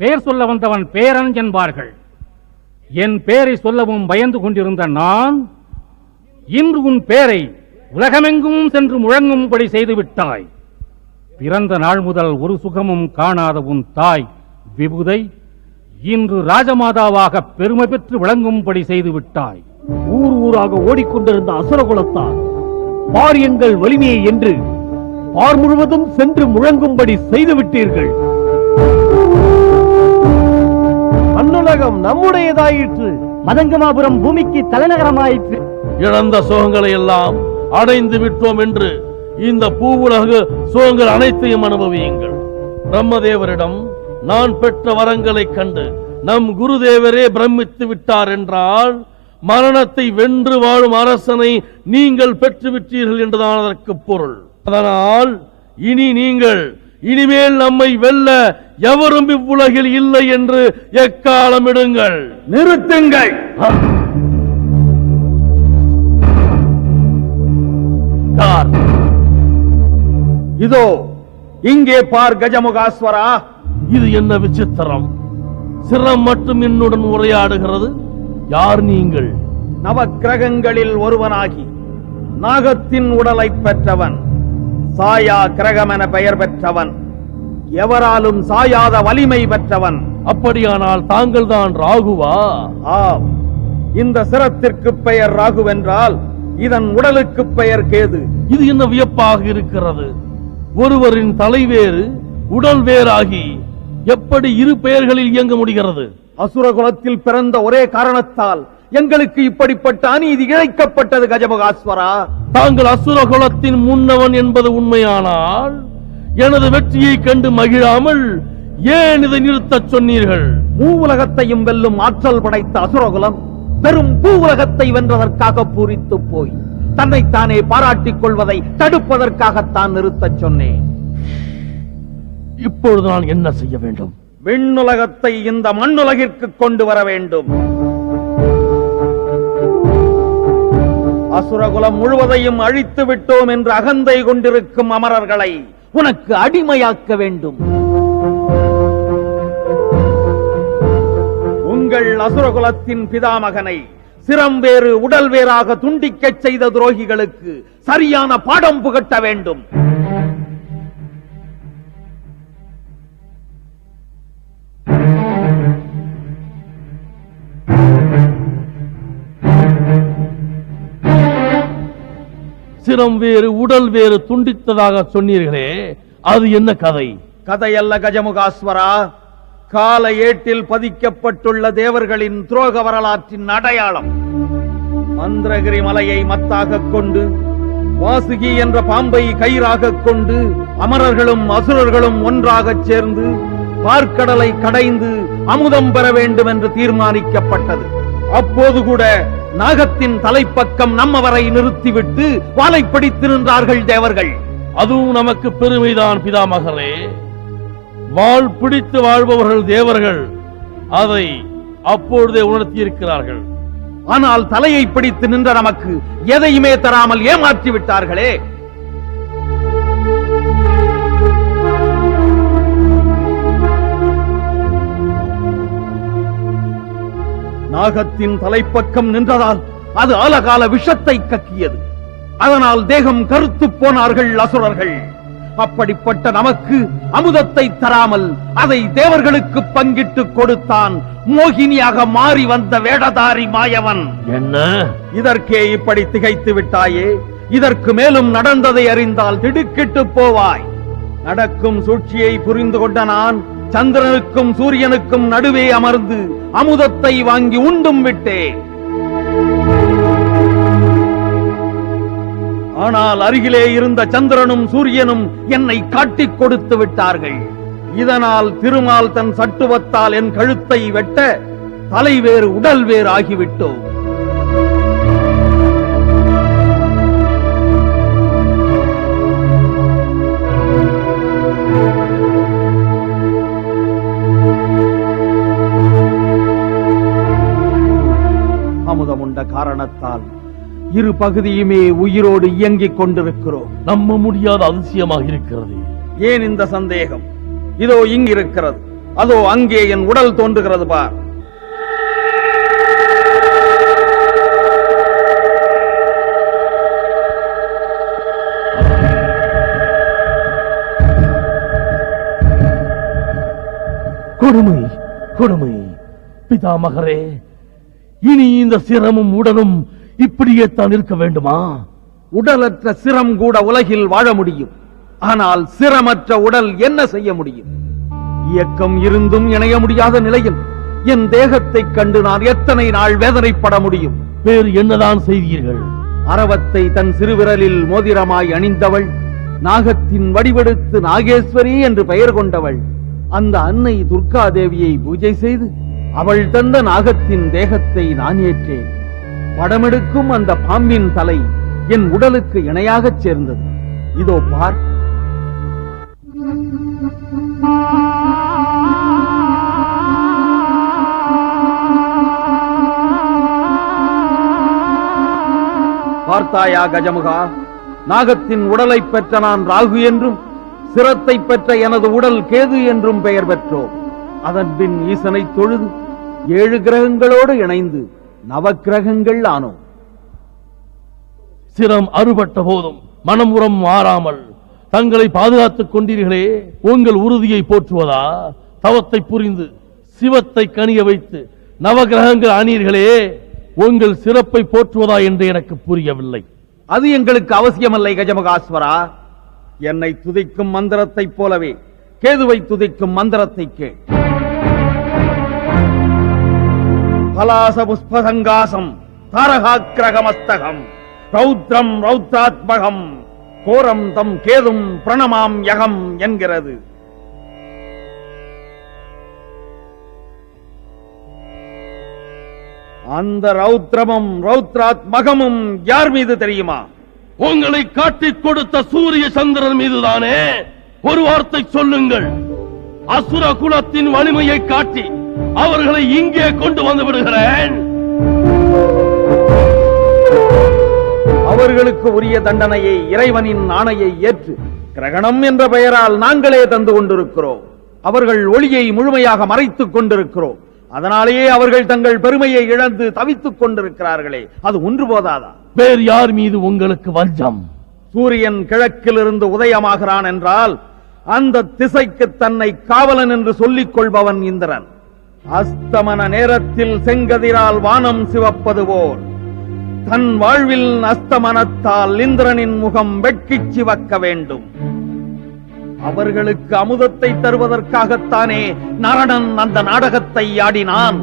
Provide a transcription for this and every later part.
பெயர் சொல்ல வந்தவன் பேரன் என்பார்கள். என் பெயரை சொல்லவும் பயந்து கொண்டிருந்த நான் இன்று உன் பெயரை உலகமெங்கும் சென்று முழங்கும்படி செய்துவிட்டாய். பிறந்த நாள் முதல் ஒரு சுகமும் காணாத உன் தாய் விபுதை இன்று ராஜமாதாவாக பெருமை பெற்று விளங்கும்படி செய்துவிட்டாய். ஊர் ஊராக ஓடிக்கொண்டிருந்த அசுரகுலத்தார் பாரியங்கள் வலிமையை என்று பார் முழுவதும் சென்று முழங்கும்படி செய்துவிட்டீர்கள். மண்ணுலகம் நம்முடையதாயிற்று. மதங்கமாபுரம் பூமிக்கு தலைநகரமாயிற்று. இழந்த சுகங்களை எல்லாம் அடைந்து விட்டோம் என்று இந்த பூவுலக சுகங்கள் அனைத்தையும் அனுபவியுங்கள். பிரம்மதேவரிடம் நான் பெற்ற வரங்களை கண்டு நம் குருதேவரே பிரமித்து விட்டார் என்றால் மரணத்தை வென்று வாழும் அரசனை நீங்கள் பெற்று விட்டீர்கள் என்றுதான் அதற்கு பொருள். அதனால் இனிமேல் நம்மை வெல்ல எவரும் இவ்வுலகில் இல்லை என்று எக்காலமிடுங்கள். நிறுத்துங்கள். இதோ இங்கே பார் கஜமுகாஸ்வரா. இது என்ன விசித்திரம்! சிரம் மட்டும் என்னுடன் உரையாடுகிறது. யார் நீங்கள்? நவக்கிரகங்களில் ஒருவனாகி நாகத்தின் உடலை பெற்றவன், சாயா கிரகம் என பெயர் பெற்றவன், எவராலும் சாயாத வலிமை பெற்றவன். அப்படியானால் தாங்கள் தான் ராகுவா? ஆம், இந்த சிரத்திற்கு பெயர் ராகுவென்றால் இதன் உடலுக்கு பெயர் கேது. இது என்ன வியப்பாக இருக்கிறது! ஒருவரின் தலை வேறு உடல் வேறாகி எப்படி இரு பெயர்களில் இயங்க முடிகிறது? அசுரகுலத்தில் பிறந்த ஒரே காரணத்தால் எங்களுக்கு இப்படிப்பட்ட அநீதி இழைக்கப்பட்டது கஜமுகாஸ்வரா. தாங்கள் அசுரகுலத்தின் முன்னவன் என்பது உண்மையானால் எனது வெற்றியை கண்டு மகிழாமல் ஏன் இதை நிறுத்தச் சொன்னீர்கள்? மூவுலகத்தையும் வெல்லும் ஆற்றல் படைத்த அசுரகுலம் பெரும் பூவுலகத்தை வென்றதற்காக பூரித்து போய் தன்னைத்தானே பாராட்டிக் கொள்வதை தடுப்பதற்காகத்தான் நிறுத்தச் சொன்னேன். இப்பொழுது நான் என்ன செய்ய வேண்டும்? விண்ணுலகத்தை இந்த மண்ணுலகிற்கு கொண்டு வர வேண்டும். அசுரகுலம் முழுவதையும் அழித்து விட்டோம் என்று அகந்தை கொண்டிருக்கும் அமரர்களை உனக்கு அடிமையாக்க வேண்டும். உங்கள் அசுரகுலத்தின் பிதாமகனை சிரம் வேறு உடல் வேறாக துண்டிக்கச் செய்த துரோகிகளுக்கு சரியான பாடம் புகட்ட வேண்டும். சிரம் வேறு உடல் வேறு துண்டித்ததாக சொன்னீர்களே, அது என்ன கதை? கதையல்ல கஜமுகாஸ்வரா, கால ஏட்டில் பதிக்கப்பட்டுள்ள தேவர்களின் துரோக வரலாற்றின் அடையாளம். மந்திரகிரி மலையை மத்தாக கொண்டு வாசுகி என்ற பாம்பை கயிறாக கொண்டு அமரர்களும் அசுரர்களும் ஒன்றாக சேர்ந்து பார்க்கடலை கடைந்து அமுதம் பெற வேண்டும் என்று தீர்மானிக்கப்பட்டது. அப்போது கூட நாகத்தின் தலைப்பக்கம் நம்மவரை நிறுத்திவிட்டு வாளை பிடித்து நின்றார்கள் தேவர்கள். அதுவும் நமக்கு பெருமைதான் பிதாமகரே. வாள் பிடித்து வாழ்பவர்கள் தேவர்கள் அதை அப்பொழுதே உணர்த்தி இருக்கிறார்கள். ஆனால் தலையை பிடித்து நின்ற நமக்கு எதையுமே தராமல் ஏமாற்றி விட்டார்களே. நாகத்தின் தலைப்பக்கம் நின்றதால் அது ஆலகால விஷத்தை கக்கியது. அதனால் தேகம் கருத்து போனார்கள் அசுரர்கள். அப்படிப்பட்ட நமக்கு அமுதத்தை தராமல் அதை தேவர்களுக்கு பங்கிட்டு கொடுத்தான் மோகினியாக மாறி வந்த வேடதாரி மாயவன். என்ன இதற்கே இப்படி திகைத்து விட்டாயே? இதற்கு மேலும் நடந்ததை அறிந்தால் திடுக்கிட்டு போவாய். நடக்கும் சூழ்ச்சியை புரிந்து கொண்ட நான் சந்திரனுக்கும் சூரியனுக்கும் நடுவே அமர்ந்து அமுதத்தை வாங்கி உண்டும் விட்டேன். ஆனால் அருகிலே இருந்த சந்திரனும் சூரியனும் என்னை காட்டிக் கொடுத்து விட்டார்கள். இதனால் திருமால் தன் சட்டுவத்தால் என் கழுத்தை வெட்ட தலை வேறு உடல் வேறு ஆகிவிட்டோம். அமுதமுண்ட காரணத்தால் இரு பகுதியுமே உயிரோடு இயங்கிக் கொண்டிருக்கிறோம். நம்ப முடியாத அதிசயமாக இருக்கிறது. ஏன் இந்த சந்தேகம்? இதோ இங்கு இருக்கிறது. அதோ அங்கே என் உடல் தோன்றுகிறது பார். கொடுமை, கொடுமை. பிதாமகரே, இனி இந்த சிரமும் உடலும் இப்படியே தான் இருக்க வேண்டுமா? உடலற்ற சிரம் கூட உலகில் வாழ முடியும். ஆனால் சிரமற்ற உடல் என்ன செய்ய முடியும்? இயக்கம் இருந்தும் இணைய முடியாத நிலையில் என் தேகத்தைக் கண்டு நான் எத்தனை நாள் வேதனைப்பட முடியும்? வேறு என்னதான் செய்தீர்கள்? அரவத்தை தன் சிறுவிரலில் மோதிரமாய் அணிந்தவள், நாகத்தின் வடிவெடுத்து நாகேஸ்வரி என்று பெயர் கொண்டவள், அந்த அன்னை துர்கா தேவியை பூஜை செய்து அவள் தந்த நாகத்தின் தேகத்தை நான் ஏற்றேன். படமெடுக்கும் அந்த பாம்பின் தலை என் உடலுக்கு இணையாகச் சேர்ந்தது. இதோ பார். பார்த்தாயா கஜமுகா, நாகத்தின் உடலை பெற்ற நான் ராகு என்றும் சிரத்தை பெற்ற எனது உடல் கேது என்றும் பெயர் பெற்றோம். அதன் பின் ஈசனை தொழுது 7 கிரகங்களோடு இணைந்து நவக்கிரகங்கள் ஆனோம். சிரம் அறுபட்ட போதும் மனமுறம் மாறாமல் தங்களை பாதுகாத்துக் கொண்டீர்களே, உங்கள் உறுதியை போற்றுவதா? தவத்தை புரிந்து சிவத்தை கனிய வைத்து நவகிரகங்கள் ஆனீர்களே, உங்கள் சிறப்பை போற்றுவதா என்று எனக்கு புரியவில்லை. அது எங்களுக்கு அவசியமில்லை கஜமுகாஸ்வரா. என்னை துதிக்கும் மந்திரத்தைப் போலவே கேதுவை துதிக்கும் மந்திரத்தை கேள். பலாச புஷ்பசங்காசம் தாரகாக்கிரகமஸ்தகம் ரௌத்ரம் ரௌத்ராத்மகம் கோரம் தம் கேதும் பிரணமாம் யகம் என்கிறது. அந்த ரௌத்ரமும் ரௌத்ராத்மகமும் யார் மீது தெரியுமா? உங்களை காட்டிக் கொடுத்த சூரிய சந்திரன் மீதுதானே. ஒரு வார்த்தை சொல்லுங்கள். அசுர குலத்தின் வலிமையை காட்டி அவர்களை இங்கே கொண்டு வந்து விடுகிறேன். அவர்களுக்கு உரிய தண்டனையை இறைவனின் ஆணையை ஏற்று கிரகணம் என்ற பெயரால் நாங்களே தந்து கொண்டிருக்கிறோம். அவர்கள் ஒளியை முழுமையாக மறைத்துக் கொண்டிருக்கிறோம். அதனாலேயே அவர்கள் தங்கள் பெருமையை இழந்து தவித்துக் கொண்டிருக்கிறார்களே, அது ஒன்று போதாதா? வேறு யார் மீது உங்களுக்கு வஞ்சம்? சூரியன் கிழக்கிலிருந்து உதயமாகிறான் என்றால் அந்த திசைக்கு தன்னை காவலன் என்று சொல்லிக் கொள்பவன் இந்திரன். அஸ்தமன நேரத்தில் செங்கதிரால் வானம் சிவப்பது போல் தன் வாழ்வில் அஸ்தமனத்தால் இந்திரனின் முகம் வெட்கிச் சிவக்க வேண்டும். அவர்களுக்கு அமுதத்தை தருவதற்காகத்தானே நரடன் அந்த நாடகத்தை ஆடினான்.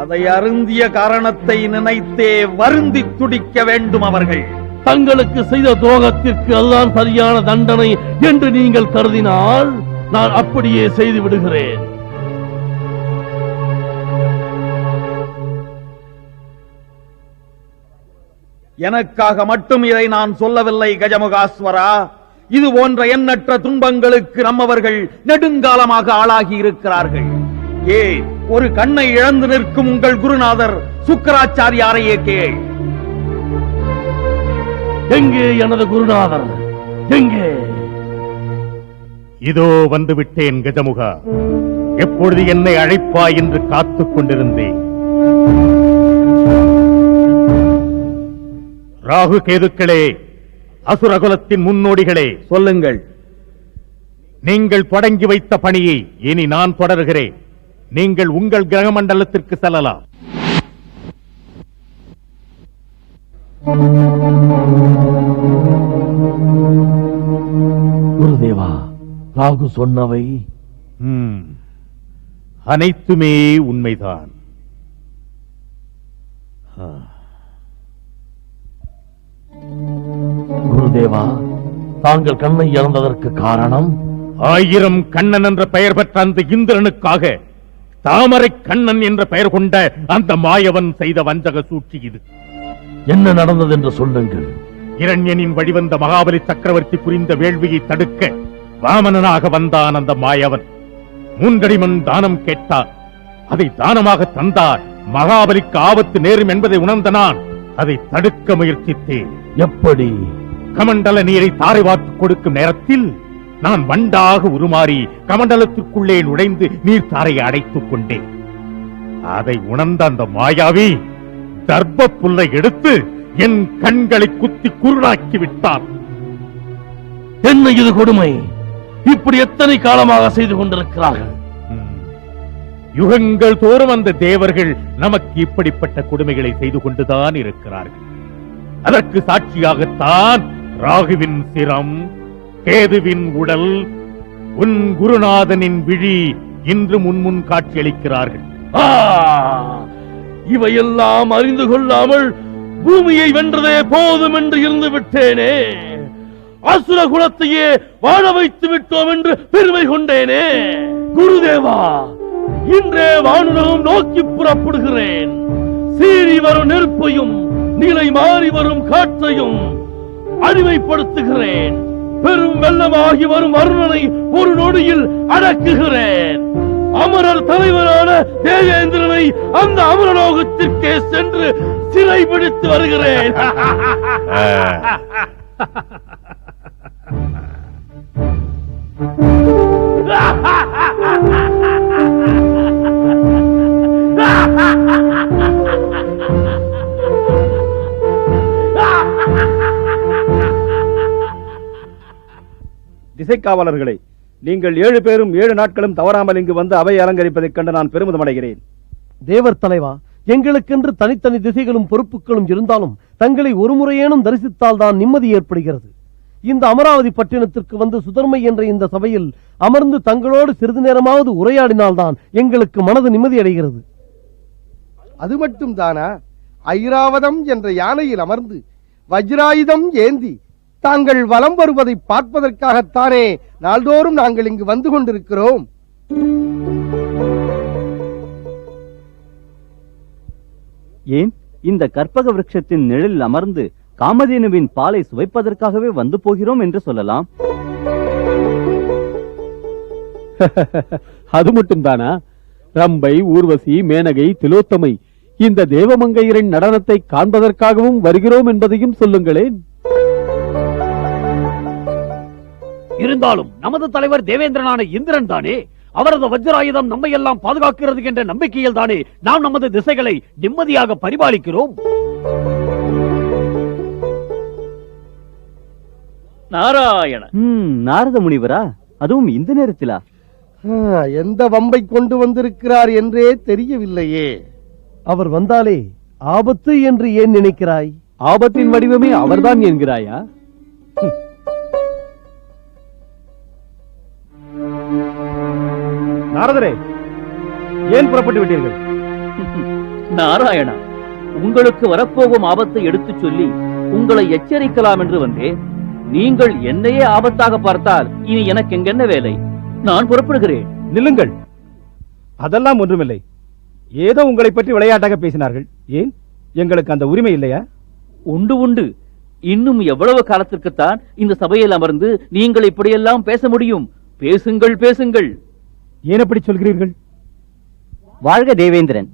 அதை அருந்திய காரணத்தை நினைத்தே வருந்தி துடிக்க வேண்டும் அவர்கள். தங்களுக்கு செய்த துரோகத்திற்கு அதுதான் சரியான தண்டனை என்று நீங்கள் கருதினால் நான் அப்படியே செய்து விடுகிறேன். எனக்காக மட்டும் இதை நான் சொல்லவில்லை கஜமுகாஸ்வரா. இது போன்ற எண்ணற்ற துன்பங்களுக்கு நம்மவர்கள் நெடுங்காலமாக ஆளாகி இருக்கிறார்கள். ஒரு கண்ணை இழந்து நிற்கும் உங்கள் குருநாதர் சுக்கராச்சாரியாரையே கேள். எங்கே எனது குருநாதர்? எங்கே? இதோ வந்து விட்டேன் கஜமுகா. எப்பொழுது என்னை அழைப்பாய் என்று காத்துக் கொண்டிருந்தேன். ராகு கேதுக்களே, அசுரகுலத்தின் முன்னோடிகளே, சொல்லுங்கள். நீங்கள் தொடங்கி வைத்த பணியை இனி நான் தொடர்கிறேன். நீங்கள் உங்கள் கிரக மண்டலத்திற்கு செல்லலாம். குருதேவா, ராகு சொன்னவை அனைத்துமே உண்மைதான். குருதேவா, தாங்கள் கண்ணை இழந்ததற்கு காரணம்? 1000 கண்ணன் என்ற பெயர் பெற்ற அந்த இந்திரனுக்காக தாமரை கண்ணன் என்ற பெயர் கொண்ட அந்த மாயவன் செய்த வஞ்சக சூழ்ச்சி இது. என்ன நடந்தது என்று சொல்லுங்கள். இரண்யனின் வழிவந்த மகாபலி சக்கரவர்த்தி புரிந்த வேள்வியை தடுக்க வாமனனாக வந்தான் அந்த மாயவன். 3 அடி மண் தானம் கேட்டார். அதை தானமாக தந்தார். மகாபலிக்கு ஆபத்து நேரும் என்பதை உணர்ந்த நான் அதை தடுக்க முயற்சித்தேன். எப்படி? கமண்டல நீரை தாரை வார்த்து கொடுக்கும் நேரத்தில் நான் வண்டாக உருமாறி கமண்டலத்திற்குள்ளே நுழைந்து நீர்த்தாரையை அடைத்துக் கொண்டேன். அதை உணர்ந்த அந்த மாயாவி தர்ப்ப புல்லை எடுத்து என் கண்களை குத்தி குருடாக்கி விட்டார். என்ன இது கொடுமை! இப்படி எத்தனை காலமாக செய்து கொண்டிருக்கிறார்கள்? யுகங்கள் தோறும் அந்த தேவர்கள் நமக்கு இப்படிப்பட்ட கொடுமைகளை செய்து கொண்டுதான் இருக்கிறார்கள். அதற்கு சாட்சியாகத்தான் ராகுவின் சிரம், கேதுவின் உடல், உன் குருநாதனின் விழி இன்று முன்முன் காட்சியளிக்கிறார்கள். இவையெல்லாம் அறிந்து கொள்ளாமல் பூமியை வென்றதே போதும் என்று இருந்து விட்டேனே. அசுர குலத்தையே வாழ வைத்து விட்டோம் என்று பெருமை கொண்டேனே. குருதேவா, இன்றே வானுலகம் நோக்கி புறப்படுகிறேன். சீறி வரும் நெருப்பையும் நிலை மாறி வரும் காற்றையும் அடிமைப்படுத்துகிறேன். பெரும் வெள்ளமாகி வரும் அருணனை ஒரு நொடியில் அடக்குகிறேன். அமரர் தலைவரான தேவேந்திரனை அந்த அமரலோகத்திற்கே சென்று சிறை பிடித்து வருகிறேன். திசைக்காவலர்களே, நீங்கள் 7 பேரும் 7 நாட்களும் தவறாமல் இங்கு வந்து அவை அலங்கரிப்பதைக் கண்டு நான் பெருமிதம் அடைகிறேன். தேவர் தலைவா, எங்களுக்கென்று தனித்தனி திசைகளும் பொறுப்புகளும் இருந்தாலும் தங்களை ஒரு முறையேனும் தரிசித்தால் தான் நிம்மதி ஏற்படுகிறது. இந்த அமராவதி பட்டினத்திற்கு வந்து சுதர்மை என்ற இந்த சபையில் அமர்ந்து தங்களோடு சிறிது நேரமாவது உரையாடினால்தான் எங்களுக்கு மனது நிம்மதி அடைகிறது. அது மட்டும் தானா? ஐராவதம் என்ற யானையில் அமர்ந்து வஜ்ராயுதம் ஏந்தி தாங்கள் வலம் வருவதை பார்ப்பதற்காகத்தானே நாள்தோறும் நாங்கள் இங்கு வந்து கொண்டிருக்கிறோம். ஏன் இந்த கற்பக விருட்சத்தின் நிழலில் அமர்ந்து காமதேனுவின் பாலை சுவைப்பதற்காகவே வந்து போகிறோம் என்று சொல்லலாம். அது மட்டும் தானா? ரம்பை, ஊர்வசி, மேனகை, திலோத்தமை இந்த தேவமங்கையரின் நடனத்தை காண்பதற்காகவும் வருகிறோம் என்பதையும் சொல்லுங்களேன். இருந்தாலும் நமது தலைவர் தேவேந்திரனான இந்திரன் தானே. அவரது வஜ்ராயுதம் நம்மை எல்லாம் பாதுகாக்கிறது என்ற நம்பிக்கையில் தானே நாம் நமது திசைகளை நிம்மதியாக பரிபாலிக்கிறோம். நாராயண. நாரத முனிவரா? அதுவும் இந்த நேரத்திலா? எந்த வம்பை கொண்டு வந்திருக்கிறார் என்றே தெரியவில்லையே. அவர் வந்தாலே ஆபத்து என்று ஏன் நினைக்கிறாய்? ஆபத்தின் வடிவமே அவர்தான் என்கிறாயா? நாரதரே, ஏன் புறப்பட்டு விட்டீர்கள்? நாராயணா, உங்களுக்கு வரப்போகும் ஆபத்தை எடுத்துச் சொல்லி உங்களை எச்சரிக்கலாம் என்று வந்தேன். நீங்கள் என்னையே ஆபத்தாக பார்த்தால் இனி எனக்கு எங்கென்ன வேலை? நான் புறப்படுகிறேன். நில்லுங்கள். அதெல்லாம் ஒன்றுமில்லை. ஏதோ உங்களை பற்றி விளையாட்டாக பேசினார்கள். ஏன், எங்களுக்கு அந்த உரிமை இல்லையா? உண்டு உண்டு. இன்னும் எவ்வளவு காலத்திற்குத்தான் இந்த சபையில் அமர்ந்து நீங்கள் இப்படியெல்லாம் பேச முடியும்? பேசுங்கள், பேசுங்கள். ஏன் அப்படி சொல்கிறீர்கள்? வாழ்க தேவேந்திரன்.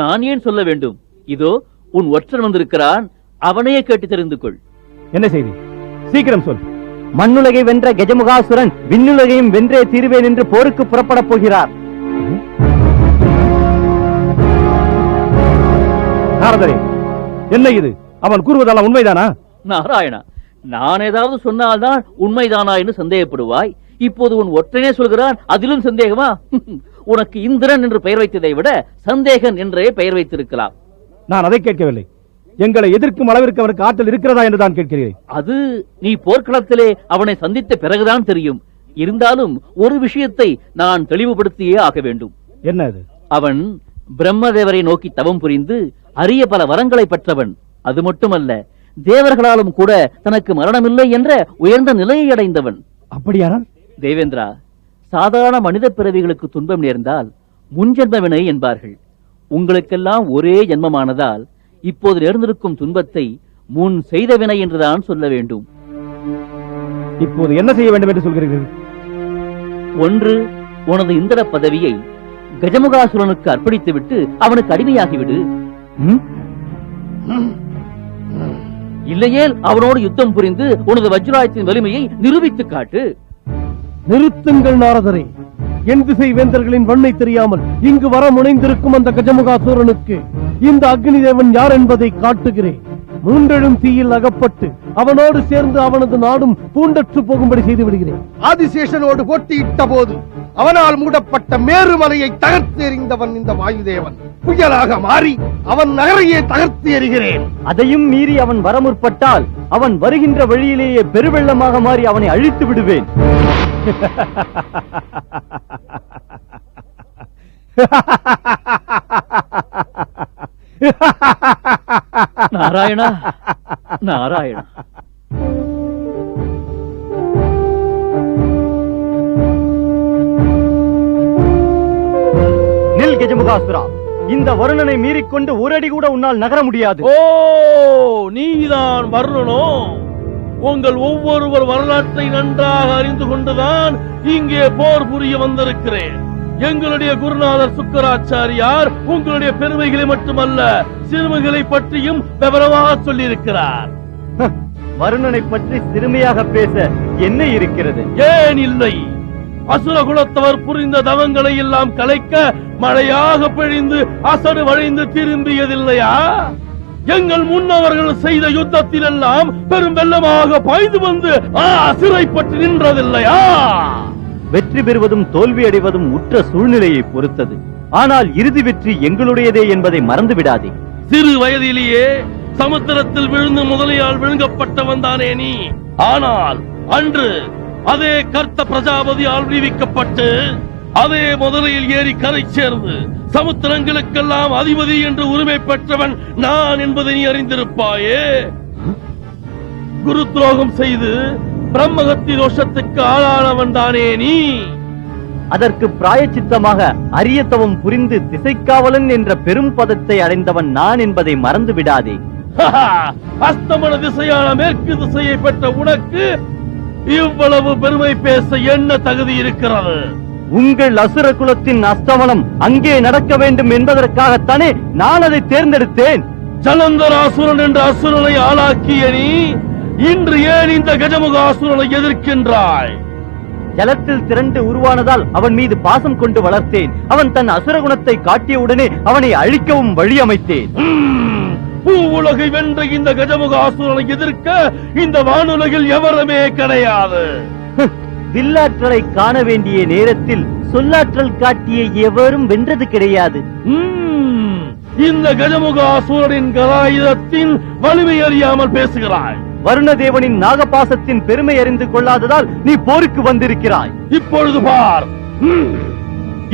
நான் ஏன் சொல்ல வேண்டும்? இதோ உன் ஒற்றன் வந்திருக்கிறான். அவனையே கேட்டு தெரிந்து கொள். என்ன செய்தி? சீக்கிரம் சொல். மண்ணுலகை வென்ற கஜமுகாசுரன் விண்ணுலகையும் வென்றே தீர்வேன் என்று போருக்கு புறப்படப் போகிறார். நாரதரே, என்ன இது? அவன் கூறுவதெல்லாம் உண்மைதானா? நாராயணா, நான் ஏதாவது சொன்னால்தான் உண்மைதானா என்று சந்தேகப்படுவாய். இப்போது உன் ஒற்றனே சொல்கிறான், அதிலும் சந்தேகமா? உனக்கு இந்திரன் என்று பெயர் வைத்ததை விட சந்தேகன் என்றே பெயர் வைத்திருக்கலாம். நான் அதை கேட்கவில்லை. எங்களை எதிர்க்கும் அளவிற்கு அவருக்கு ஆற்றல் இருக்கிறதா என்று தான் கேட்கிறேன். அது நீ போர்க்களத்திலே அவனை சந்தித்த பிறகுதான் தெரியும். இருந்தாலும் ஒரு விஷயத்தை நான் தெளிவுபடுத்தியே ஆக வேண்டும். என்ன அது? அவன் பிரம்மதேவரை நோக்கி தவம் புரிந்து அரிய பல வரங்களை பெற்றவன். அது மட்டுமல்ல, தேவர்களாலும் கூட தனக்கு மரணமில்லை என்ற உயர்ந்த நிலையை அடைந்தவன். அப்படியானால் தேவேந்திரா, சாதாரண மனித பிறவிகளுக்கு துன்பம் நேர்ந்தால் முன்ஜென்ம வினை என்பார்கள். உங்களுக்கெல்லாம் ஒரே ஜென்மமானதால் இப்போது நேர்ந்திருக்கும் துன்பத்தை முன் செய்த வினை என்றுதான் சொல்ல வேண்டும். இப்போது என்ன செய்ய வேண்டும் என்று சொல்கிறீர்கள்? ஒன்று, உனது இந்திர பதவியை கஜமுகாசுரனுக்கு அர்ப்பணித்துவிட்டு அவனுக்கு அடிமையாகிவிடு. இல்லையேல் அவனோடு யுத்தம் புரிந்து உனது வஜ்ராயத்தின் வலிமையை நிரூபித்து காட்டு. நிறுத்துங்கள் நாரதரே. என் திசை வேந்தர்களின் வண்ணை தெரியாமல் இங்கு வர முனைந்திருக்கும் அந்த கஜமுகாசூரனுக்கு இந்த அக்னி தேவன் யார் என்பதை காட்டுகிறேன். மூன்றெழும் தீயில் அகப்பட்டு அவனோடு சேர்ந்து அவனது நாடும் பூண்டற்று போகும்படி செய்து விடுகிறேன். ஆதிசேஷனோடு போட்டியிட்ட போது அவனால் மூடப்பட்ட மேருமலையை தகர்த்து எறிந்தவன் இந்த வாயுதேவன். புயலாக மாறி அவன் நகரையே தகர்த்து எறிகிறேன். அதையும் மீறி அவன் வர முற்பட்டால் அவன் வருகின்ற வழியிலேயே பெருவெள்ளமாக மாறி அவனை அழித்து விடுவேன். நாராயணா, நாராயணா. நில் கஜமுகாசுரா, இந்த வருணனை மீறிக்கொண்டு ஒரு அடி கூட உன்னால் நகர முடியாது. ஓ, நீதான் வருணனோ? உங்கள் ஒவ்வொருவர் வரலாற்றை நன்றாக அறிந்து கொண்டுதான் இங்கே போர் புரிய வந்திருக்கிறேன். எங்களுடைய குருநாதர் சுக்கராச்சாரியார் உங்களுடைய பெருமைகளை மட்டுமல்ல, சிறுமைகளை பற்றியும் விவரமாக சொல்லியிருக்கிறார். வருணனை பற்றி சிறுமையாக பேச என்ன இருக்கிறது? ஏன் இல்லை? அசுர குலத்தவர் புரிந்த தவங்களை எல்லாம் கலைக்க மழையாக பிழிந்து அசடு வழிந்து திரும்பியதில்லையா? எங்கள் முன்னவர்கள் செய்த யுத்தத்தில் எல்லாம் பெரும் வெள்ளமாக பாய்ந்து வந்து சிறைப்பட்டு நின்றதில்லையா? வெற்றி பெறுவதும் தோல்வி அடைவதும் உற்ற சூழ்நிலையை பொறுத்தது. ஆனால் இறுதி வெற்றி எங்களுடையதே என்பதை மறந்து விடாதே. சிறு வயதிலேயே சமுத்திரத்தில் விழுந்து முதலையால் விழுங்கப்பட்டவன் தானே நீ. ஆனால் அன்று அதே கர்த்த பிரஜாபதியால் விடுவிக்கப்பட்டு அதே முதலையில் ஏறி கரை சேர்ந்து சமுத்திரங்களுக்கெல்லாம் அதிபதி என்று உரிமை பெற்றவன் நான் என்பதை நீ அறிந்திருப்பாயே. குரு துரோகம் செய்து பிரம்மகத்தி தோஷத்துக்கு ஆளானவன் தானே நீ. அதற்கு பிராயச்சித்தமாக அரியத்தவம் புரிந்து திசைக்காவலன் என்ற பெரும் பதத்தை அடைந்தவன் நான் என்பதை மறந்து விடாதே. அஸ்தமன திசையான மேற்கு திசையை பெற்ற உனக்கு இவ்வளவு பெருமை பேச என்ன தகுதி இருக்கிறது? உங்கள் அசுர குலத்தின் அஸ்தமனம் அங்கே நடக்க வேண்டும் என்பதற்காகத்தானே நான் அதை தேர்ந்தெடுத்தேன். ஜலந்தராசுரன் என்ற அசுரனை ஆளாக்கிய நீ இன்று ஏன் இந்த கஜமுகாசுரனை எதிர்க்கின்றாய்? ஜலத்தில் திரண்டு உருவானதால் அவன் மீது பாசம் கொண்டு வளர்த்தேன். அவன் தன் அசுர குணத்தை காட்டியவுடனே அவனை அழிக்கவும் வழி அமைத்தேன். பூவுலகை வென்ற இந்த கஜமுகாசுரனை எதிர்க்க இந்த வானுலகில் எவருமே கிடையாது. வில்லாற்றலை காண வேண்டிய நேரத்தில் சொல்லாற்றல் காட்டிய எவரும் வென்றது கிடையாது. இந்த கஜமுகாசுரனின் கலாயுதத்தின் வலிமை அறியாமல் பேசுகிறாய். வருணதேவனின் நாகபாசத்தின் பெருமை அறிந்து கொள்ளாததால் நீ போருக்கு வந்திருக்கிறாய். இப்பொழுது பார்.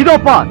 இதோ பார்,